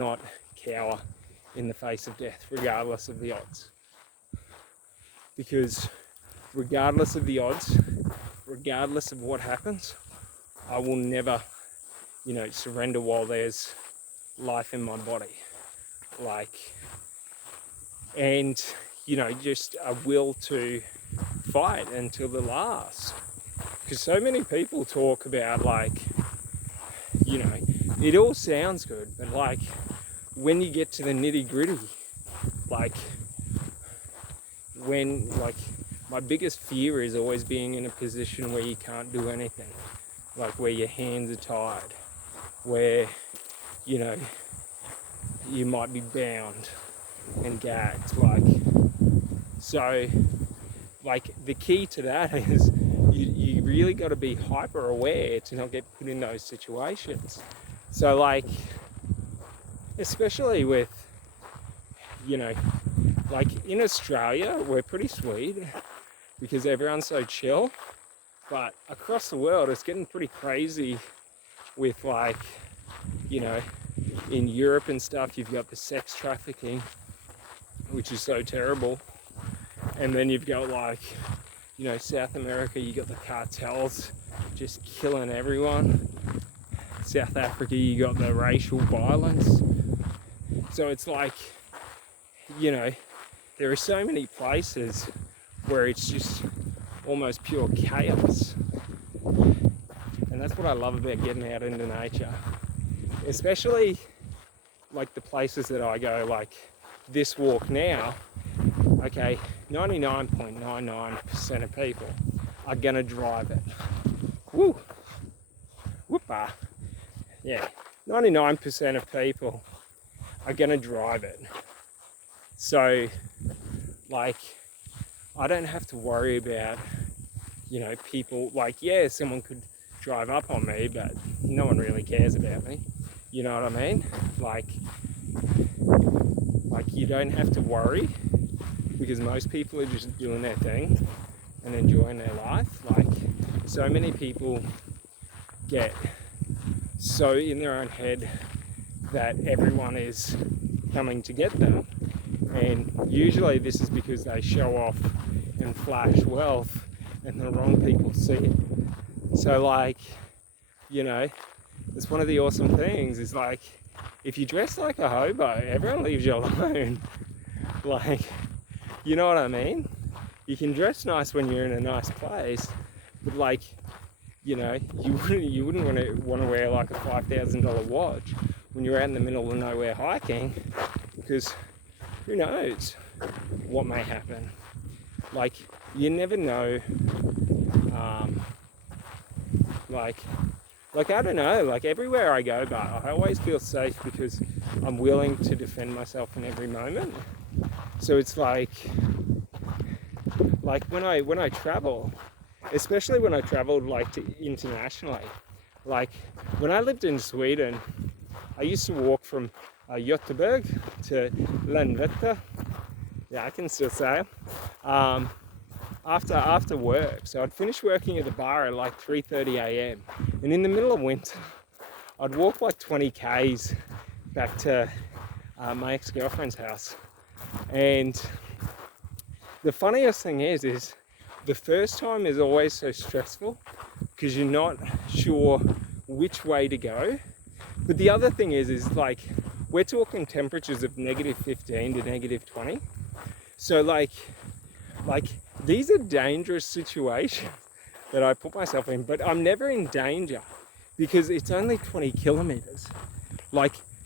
not cower in the face of death, regardless of the odds. Because regardless of the odds, regardless of what happens, I will never, surrender while there's life in my body. And just a will to fight until the last. Because so many people talk about it all sounds good, but when you get to the nitty gritty, my biggest fear is always being in a position where you can't do anything, where your hands are tied, where you might be bound and gagged. The key to that is you really got to be hyper aware to not get put in those situations. So especially with in Australia, we're pretty sweet because everyone's so chill, but across the world it's getting pretty crazy with in Europe and stuff. You've got the sex trafficking, which is so terrible, and then you've got South America, you got the cartels just killing everyone. South Africa, you got the racial violence. So it's there are so many places where it's just almost pure chaos. And that's what I love about getting out into nature. Especially the places that I go, this walk now, okay, 99.99% of people are gonna drive it. Woo! Whoopah! Yeah, 99% of people are gonna drive it. So, I don't have to worry about, people, someone could drive up on me, but no one really cares about me. You know what I mean? You don't have to worry because most people are just doing their thing and enjoying their life. So many people get so in their own head that everyone is coming to get them, and usually this is because they show off and flash wealth and the wrong people see it. So it's one of the awesome things is if you dress like a hobo, everyone leaves you alone. You know what I mean? You can dress nice when you're in a nice place, but you wouldn't want to wear a $5,000 watch when you're out in the middle of nowhere hiking, because who knows what may happen. You never know. I don't know, everywhere I go, but I always feel safe because I'm willing to defend myself in every moment. So it's when I travel, especially when I traveled internationally, when I lived in Sweden, I used to walk from Göteborg to Landvetter. Yeah, I can still say it. After work. So I'd finish working at the bar at 3:30 a.m. and in the middle of winter I'd walk 20 k's back to my ex-girlfriend's house. And the funniest thing is the first time is always so stressful because you're not sure which way to go. But the other thing is we're talking temperatures of -15 to -20. So these are dangerous situations that I put myself in, but I'm never in danger because it's only 20 kilometers.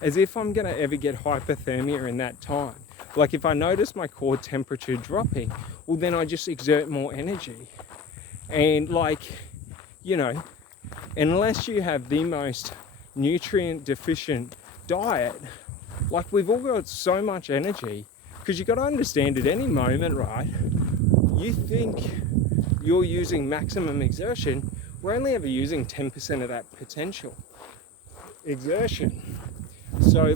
As if I'm gonna ever get hypothermia in that time. If I notice my core temperature dropping, well then I just exert more energy. And unless you have the most nutrient deficient diet, we've all got so much energy, because you got to understand at any moment, right, you think you're using maximum exertion, we're only ever using 10% of that potential exertion. So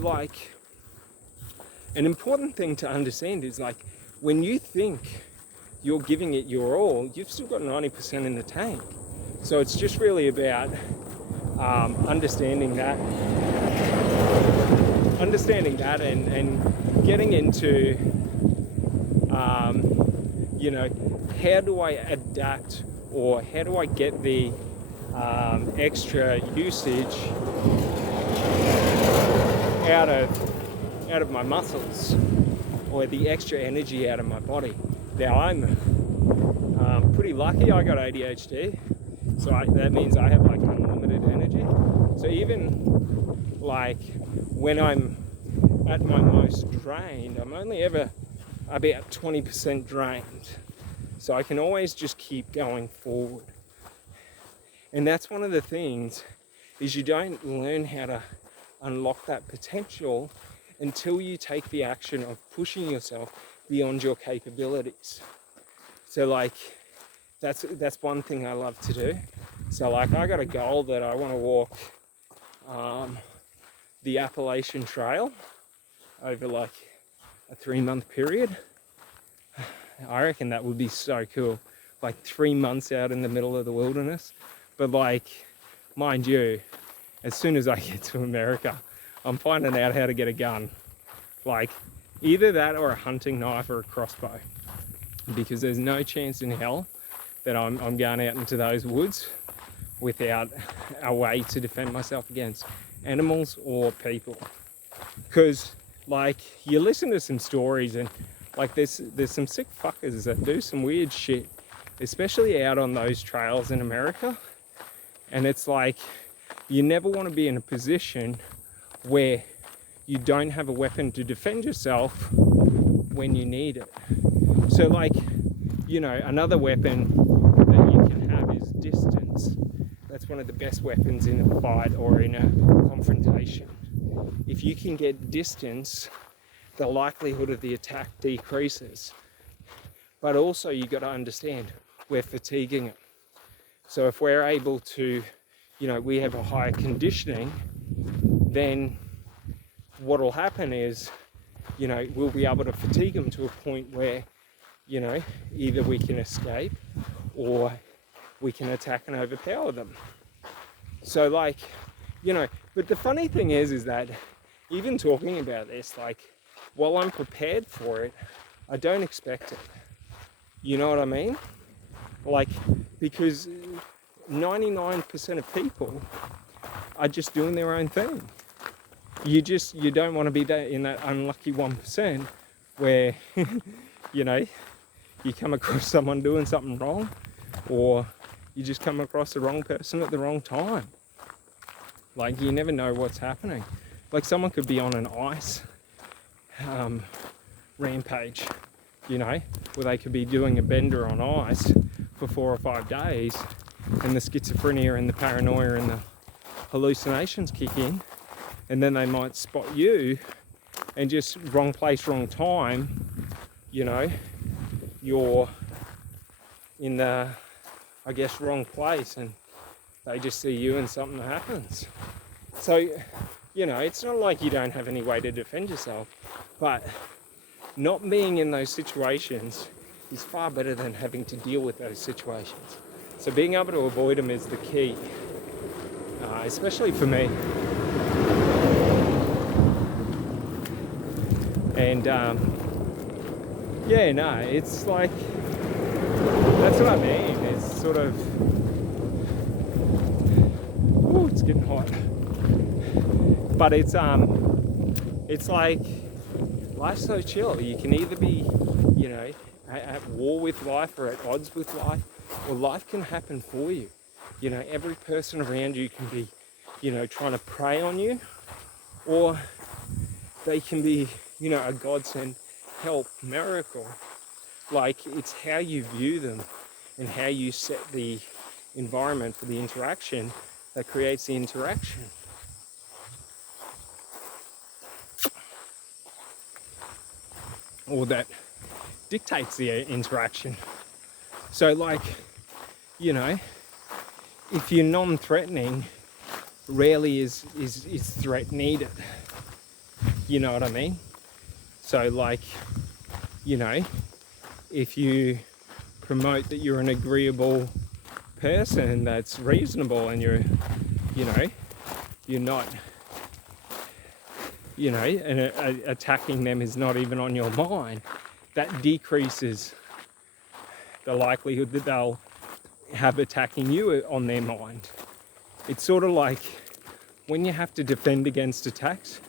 an important thing to understand is when you think you're giving it your all, you've still got 90% in the tank. So it's just really about understanding that understanding that and getting into, you know, how do I adapt, or how do I get the extra usage out of my muscles, or the extra energy out of my body. Now I'm pretty lucky. I got ADHD, so that means I have like unlimited energy. So even like when I'm at my most drained, I'm only ever about 20% drained. So I can always just keep going forward. And that's one of the things, is you don't learn how to unlock that potential until you take the action of pushing yourself beyond your capabilities. So like that's one thing I love to do. So like I got a goal that I want to walk the Appalachian Trail over like a 3-month period. I reckon that would be so cool, like 3 months out in the middle of the wilderness. But like, mind you, as soon as I get to America, I'm finding out how to get a gun. Like either that or a hunting knife or a crossbow, because there's no chance in hell that I'm going out into those woods without a way to defend myself against animals or people. Because like you listen to some stories and like there's some sick fuckers that do some weird shit, especially out on those trails in America. And it's like, you never want to be in a position where you don't have a weapon to defend yourself when you need it. So like, you know, another weapon that you can have is distance. That's one of the best weapons in a fight or in a confrontation. If you can get distance, the likelihood of the attack decreases. But also you got to understand, we're fatiguing it. So if we're able to, you know, we have a higher conditioning, then what will happen is, you know, we'll be able to fatigue them to a point where, you know, either we can escape or we can attack and overpower them. So like, you know, but the funny thing is that even talking about this, like, while I'm prepared for it, I don't expect it. You know what I mean? Like, because 99% of people are just doing their own thing. You don't want to be in that unlucky 1% where, you know, you come across someone doing something wrong, or you just come across the wrong person at the wrong time. Like, you never know what's happening. Like, someone could be on an ice rampage, you know, where they could be doing a bender on ice for 4 or 5 days, and the schizophrenia and the paranoia and the hallucinations kick in, and then they might spot you and just wrong place, wrong time, you know, you're in the, I guess, wrong place, and they just see you and something happens. So, you know, it's not like you don't have any way to defend yourself, but not being in those situations is far better than having to deal with those situations. So being able to avoid them is the key, especially for me. And yeah, no, it's like, that's what I mean. It's sort of, ooh, it's getting hot. But it's like, life's so chill. You can either be, you know, at war with life or at odds with life, or life can happen for you. You know, every person around you can be, you know, trying to prey on you, or they can be, you know, a godsend, help, miracle. Like, it's how you view them and how you set the environment for the interaction that creates the interaction. Or that dictates the interaction. So like, you know, if you're non-threatening, rarely is threat needed. You know what I mean? So like, you know, if you promote that you're an agreeable person that's reasonable, and you're, you know, you're not you know, and attacking them is not even on your mind, that decreases the likelihood that they'll have attacking you on their mind. It's sort of like when you have to defend against attacks,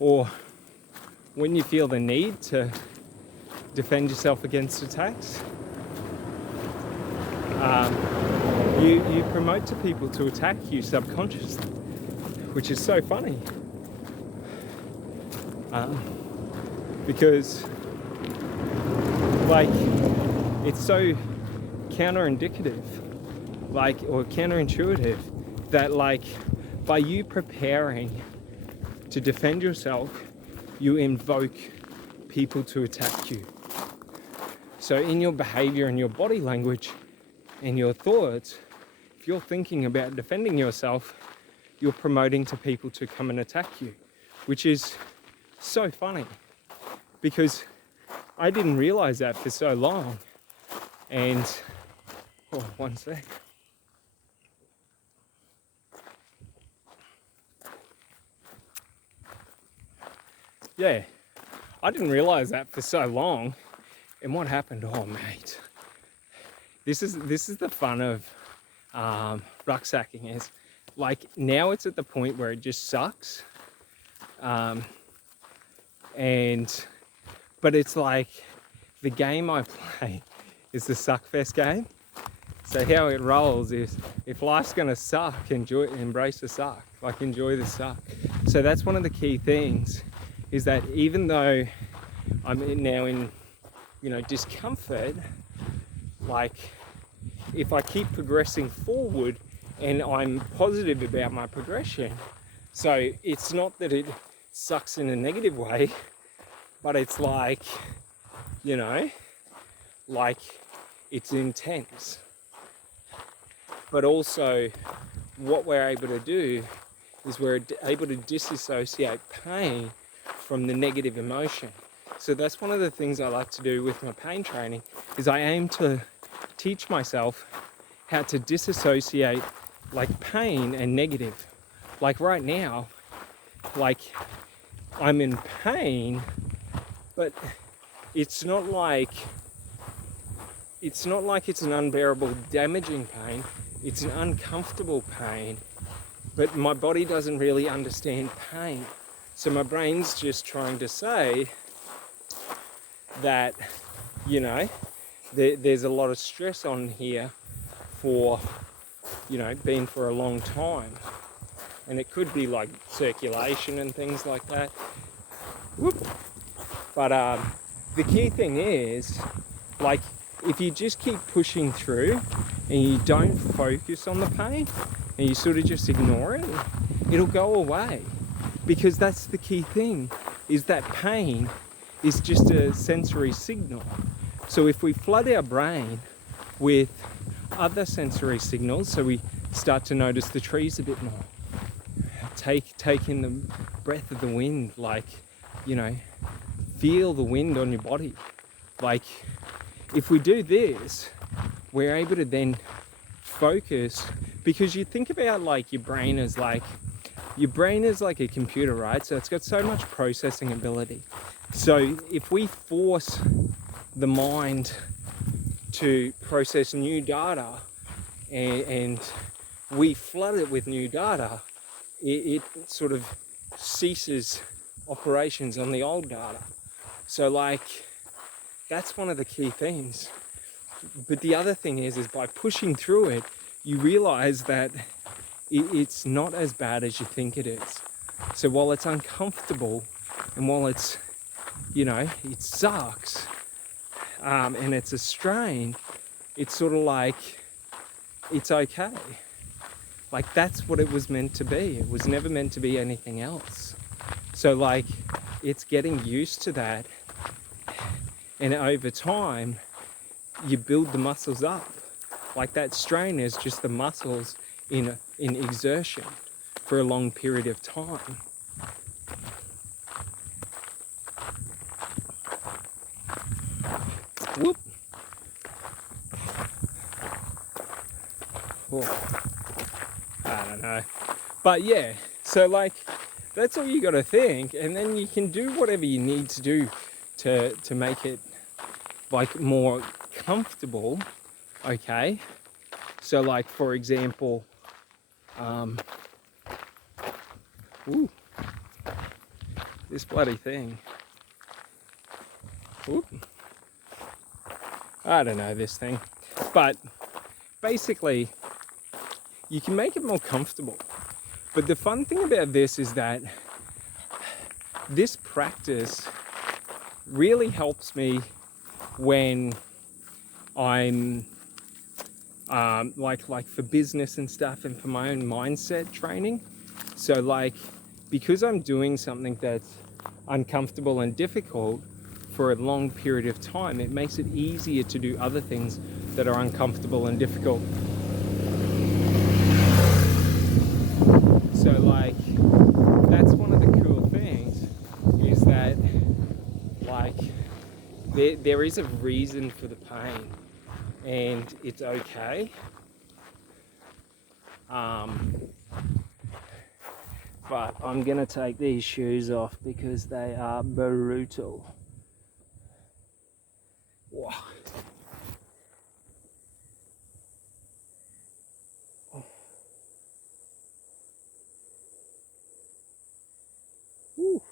or when you feel the need to defend yourself against attacks, you promote to people to attack you subconsciously, which is so funny. Because like it's so counterindicative, like, or counterintuitive, that like by you preparing to defend yourself, you invoke people to attack you. So in your behavior and your body language and your thoughts, if you're thinking about defending yourself, you're promoting to people to come and attack you, which is so funny, because I didn't realize that for so long. And one sec. Yeah, I didn't realize that for so long. And what happened? Oh, mate, this is the fun of rucksacking. Is like now it's at the point where it just sucks. But it's like the game I play is the Suckfest game. So how it rolls is, if life's gonna suck, embrace the suck, like enjoy the suck. So that's one of the key things, is that even though I'm now in, you know, discomfort, like if I keep progressing forward and I'm positive about my progression, so it's not that it sucks in a negative way, but it's like, you know, like it's intense. But also what we're able to do is we're able to disassociate pain from the negative emotion. So that's one of the things I like to do with my pain training, is I aim to teach myself how to disassociate like pain and negative. Like right now, like I'm in pain, but it's not like it's an unbearable, damaging pain. It's an uncomfortable pain, but my body doesn't really understand pain. So my brain's just trying to say that, you know, there's a lot of stress on here for, you know, been for a long time. And it could be like circulation and things like that. Whoop. But the key thing is, like, if you just keep pushing through and you don't focus on the pain and you sort of just ignore it, it'll go away. Because that's the key thing, is that pain is just a sensory signal. So if we flood our brain with other sensory signals, so we start to notice the trees a bit more, take in the breath of the wind, like, you know, feel the wind on your body. Like, if we do this, we're able to then focus, because you think about like your brain is like a computer, right? So it's got so much processing ability. So if we force the mind to process new data and we flood it with new data, it sort of ceases operations on the old data. So like, that's one of the key things. But the other thing is by pushing through it, you realize that it's not as bad as you think it is. So while it's uncomfortable and while it's, you know, it sucks, and it's a strain, it's sort of like, it's okay. Like, that's what it was meant to be. It was never meant to be anything else. So like, it's getting used to that. And over time, you build the muscles up. Like, that strain is just the muscles in exertion for a long period of time. Whoop. Oh, I don't know. But yeah, so like, That's all you got to think, and then you can do whatever you need to do to make it like more comfortable. Okay, so like for example, ooh, this bloody thing. Ooh. I don't know this thing, but basically you can make it more comfortable. But the fun thing about this is that this practice really helps me when I'm like for business and stuff, and for my own mindset training. So like, because I'm doing something that's uncomfortable and difficult for a long period of time, it makes it easier to do other things that are uncomfortable and difficult. So like, that's one of the cool things, is that like there is a reason for the pain, and it's okay. But I'm gonna take these shoes off because they are brutal. Wow. Woo.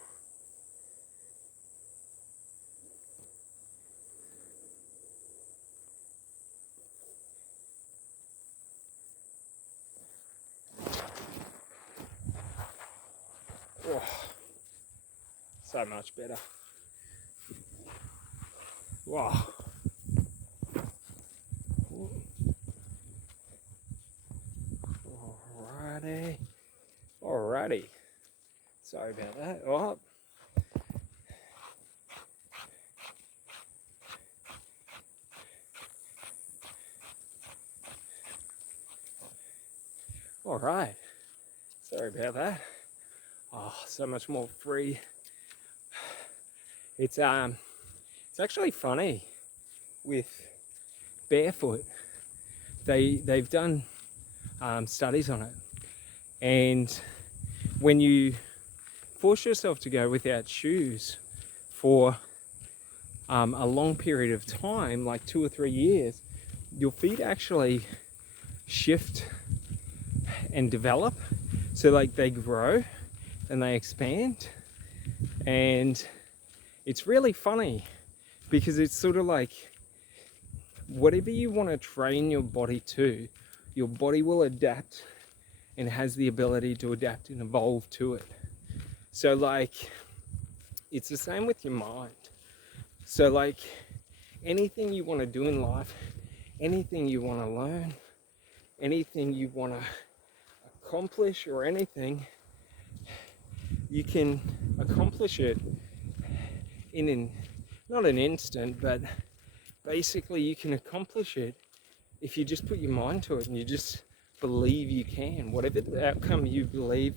Oh, so much better. Wow. Alrighty. Alrighty. Sorry about that. Oh. Alright. Sorry about that. Oh, so much more free. It's actually funny with barefoot. They've done studies on it, and when you force yourself to go without shoes for a long period of time, like 2 or 3 years, your feet actually shift and develop. So like they grow and they expand, and it's really funny because it's sort of like whatever you want to train your body to, your body will adapt and has the ability to adapt and evolve to it. So like, it's the same with your mind. So like, anything you want to do in life, anything you want to learn, anything you want to accomplish, or anything, you can accomplish it in not an instant, but basically you can accomplish it if you just put your mind to it and you just believe you can. Whatever the outcome you believe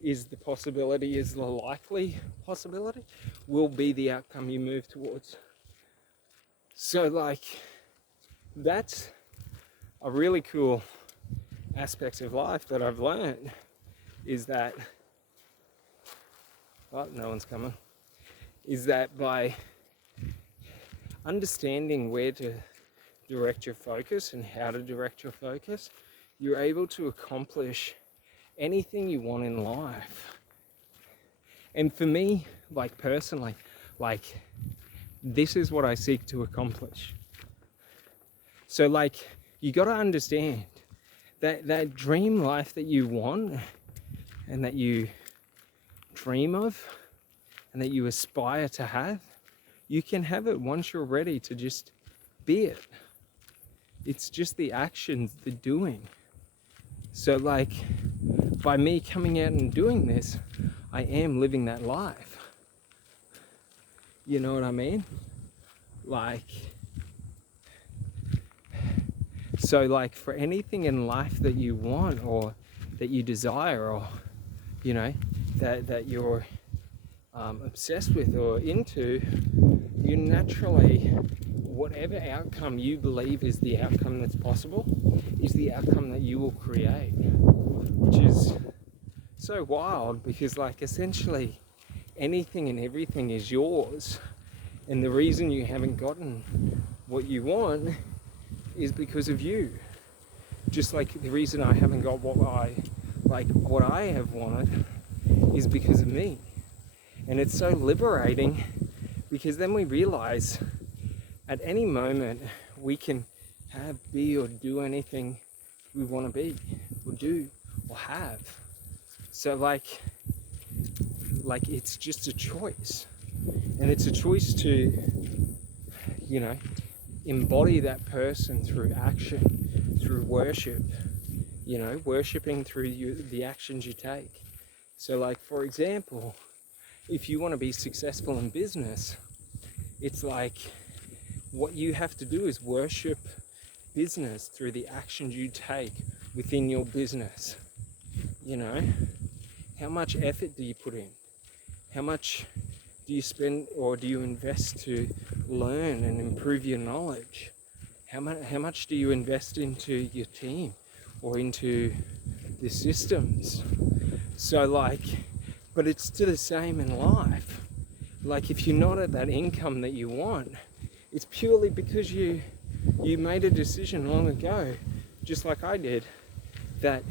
is the possibility, is the likely possibility, will be the outcome you move towards. So like, that's a really cool aspect of life that I've learned, is that, oh, no one's coming, is that by understanding where to direct your focus and how to direct your focus, you're able to accomplish anything you want in life. And for me, like personally, like this is what I seek to accomplish. So like, you got to understand that dream life that you want and that you dream of and that you aspire to have, you can have it once you're ready to just be it. It's just the actions, the doing. So like, by me coming out and doing this, I am living that life. You know what I mean? Like, so like, for anything in life that you want or that you desire, or you know, that you're obsessed with or into, you naturally, whatever outcome you believe is the outcome that's possible, is the outcome that you will create, which is so wild because like essentially anything and everything is yours, and the reason you haven't gotten what you want is because of you. Just like the reason I haven't got what I have wanted is because of me. And it's so liberating because then we realize at any moment we can have, be, or do anything we want to be or do or have. So like it's just a choice, and it's a choice to, you know, embody that person through action, through worship, you know, worshipping through the actions you take. So like, for example, if you want to be successful in business, it's like what you have to do is worship business through the actions you take within your business. You know, how much effort do you put in? How much do you spend or do you invest to learn and improve your knowledge? How much do you invest into your team or into the systems? So like, but it's still the same in life. Like if you're not at that income that you want, it's purely because you made a decision long ago, just like I did, that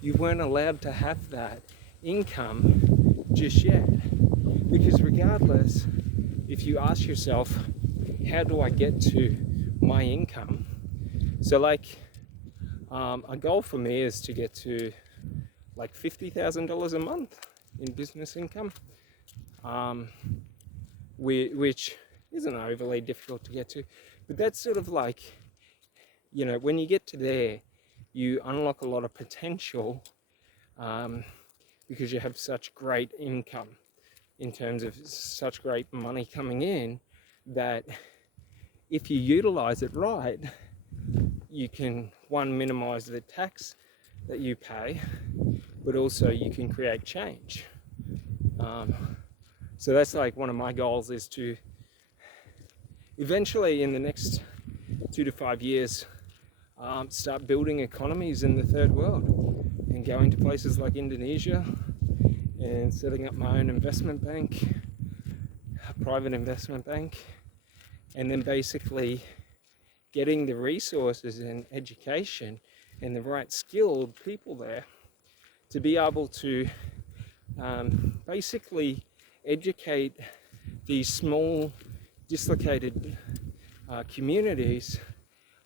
you weren't allowed to have that income just yet. Because regardless, if you ask yourself, how do I get to my income? So like, a goal for me is to get to like $50,000 a month in business income, which isn't overly difficult to get to, but that's sort of like, you know, when you get to there, you unlock a lot of potential, because you have such great income in terms of such great money coming in, that if you utilize it right, you can, one, minimize the tax that you pay, but also you can create change. So that's like one of my goals, is to eventually in the next 2 to 5 years start building economies in the third world and going to places like Indonesia and setting up my own investment bank, a private investment bank, and then basically getting the resources and education and the right skilled people there to be able to basically educate these small dislocated communities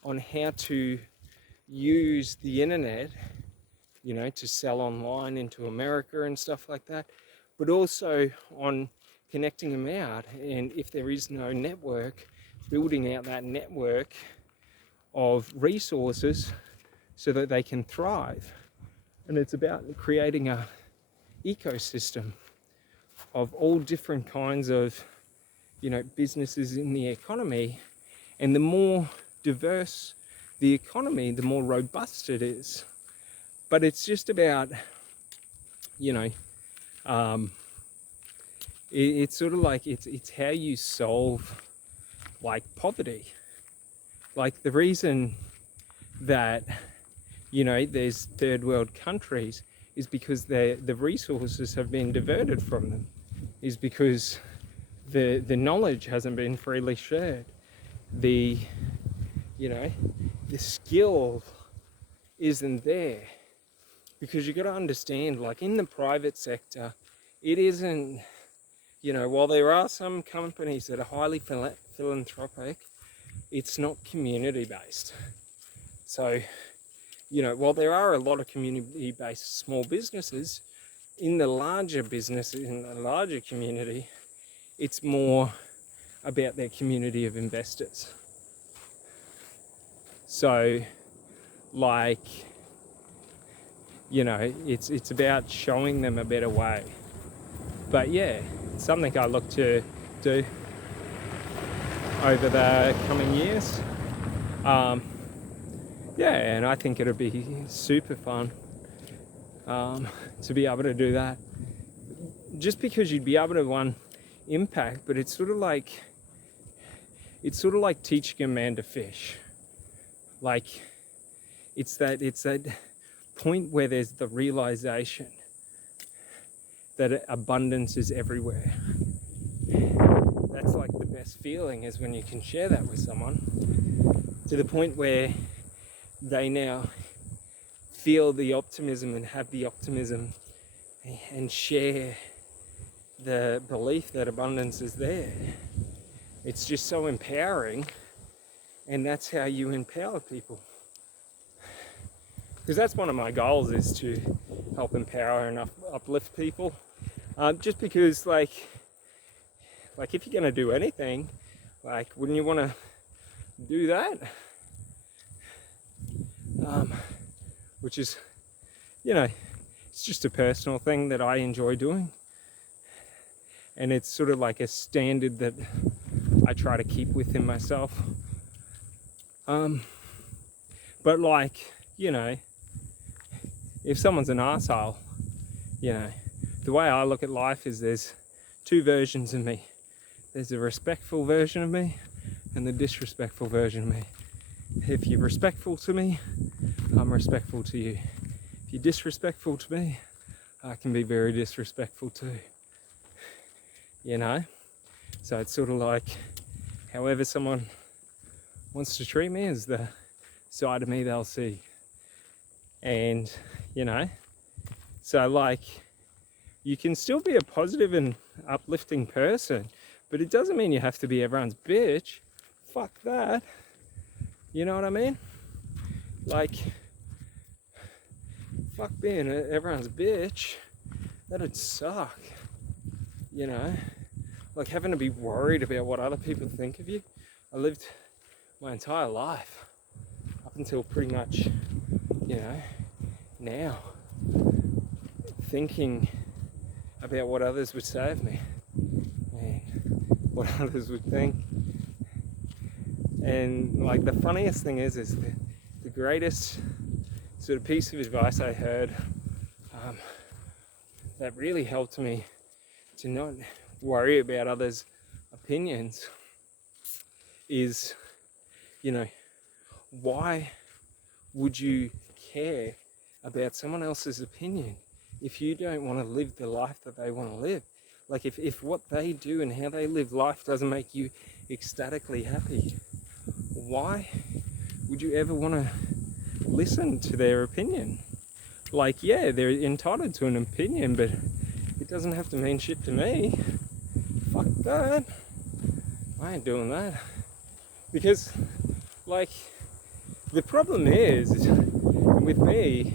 on how to use the internet, you know, to sell online into America and stuff like that, but also on connecting them out, and if there is no network, building out that network of resources so that they can thrive. And it's about creating a ecosystem of all different kinds of, you know, businesses in the economy, and the more diverse the economy, the more robust it is. But it's just about, you know, it's sort of like it's how you solve like poverty. Like the reason that, you know, there's third world countries is because the resources have been diverted from them, is because the knowledge hasn't been freely shared. The, you know, the skill isn't there. Because you got to understand, like in the private sector, it isn't, you know, while there are some companies that are highly philanthropic, it's not community based. So, you know, while there are a lot of community based small businesses, in the larger business, in the larger community, it's more about their community of investors. So, like, you know, it's about showing them a better way. But yeah, it's something I look to do over the coming years. Yeah, and I think it'll be super fun to be able to do that. Just because you'd be able to, one, impact, but it's sort of like teaching a man to fish. Like it's that point where there's the realization that abundance is everywhere. That's like the best feeling, is when you can share that with someone to the point where they now feel the optimism and have the optimism and share the belief that abundance is there. It's just so empowering, and that's how you empower people. Because that's one of my goals, is to help empower and uplift people. Just because, like if you're going to do anything, like, wouldn't you want to do that? Which is, it's just a personal thing that I enjoy doing. And it's sort of like a standard that I try to keep within myself. But like, if someone's an arsehole, the way I look at life is there's two versions of me. There's the respectful version of me and the disrespectful version of me. If you're respectful to me, I'm respectful to you. If you're disrespectful to me, I can be very disrespectful too. So it's sort of like, however someone wants to treat me is the side of me they'll see. And, so like, you can still be a positive and uplifting person, but it doesn't mean you have to be everyone's bitch. Fuck that. You know what I mean? Like, fuck being everyone's bitch. That'd suck. Like having to be worried about what other people think of you. I lived my entire life up until pretty much, now, thinking about what others would say of me and what others would think. And like, the funniest thing is the greatest sort of piece of advice I heard that really helped me to not worry about others' opinions is, why would you care about someone else's opinion if you don't want to live the life that they want to live? Like, if what they do and how they live life doesn't make you ecstatically happy, why would you ever want to listen to their opinion? Like, yeah, they're entitled to an opinion, but it doesn't have to mean shit to me. Fuck that. I ain't doing that. Because, like, the problem is with me,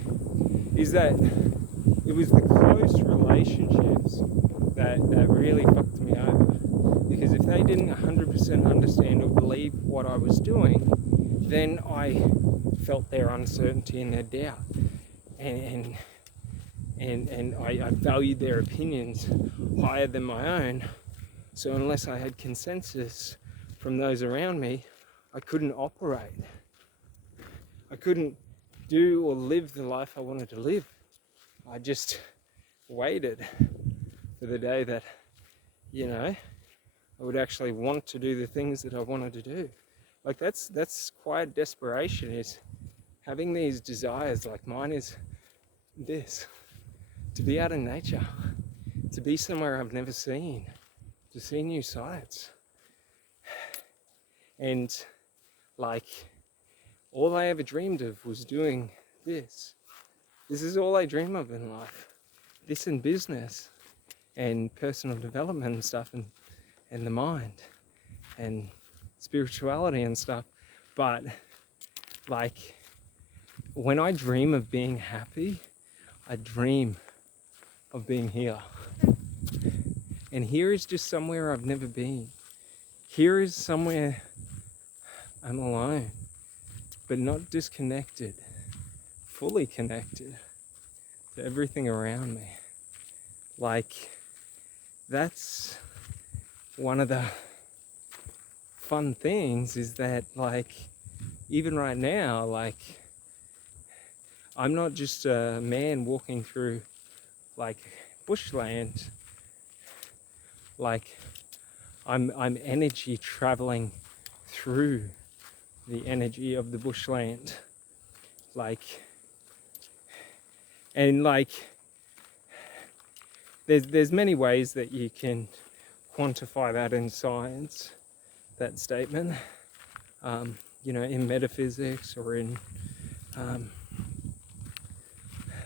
is that it was the close relationships that really fucked me over. Because if they didn't 100% understand or believe what I was doing, then I felt their uncertainty and their doubt. And I valued their opinions higher than my own. So unless I had consensus from those around me, I couldn't operate. I couldn't do or live the life I wanted to live. I just waited for the day that, I would actually want to do the things that I wanted to do. Like, that's quiet desperation, is having these desires. Like, mine is this: to be out in nature, to be somewhere I've never seen, to see new sights. And like, all I ever dreamed of was doing this. This is all I dream of in life. This and business and personal development and stuff, and the mind and spirituality and stuff. But like, when I dream of being happy, I dream of being here. And here is just somewhere I've never been. Here is somewhere I'm alone, but not disconnected, fully connected to everything around me. Like, that's one of the fun things, is that, like, even right now, like, I'm not just a man walking through, like, bushland. Like, I'm energy traveling through the energy of the bushland. Like, and like, there's many ways that you can quantify that in science, that statement. In metaphysics or in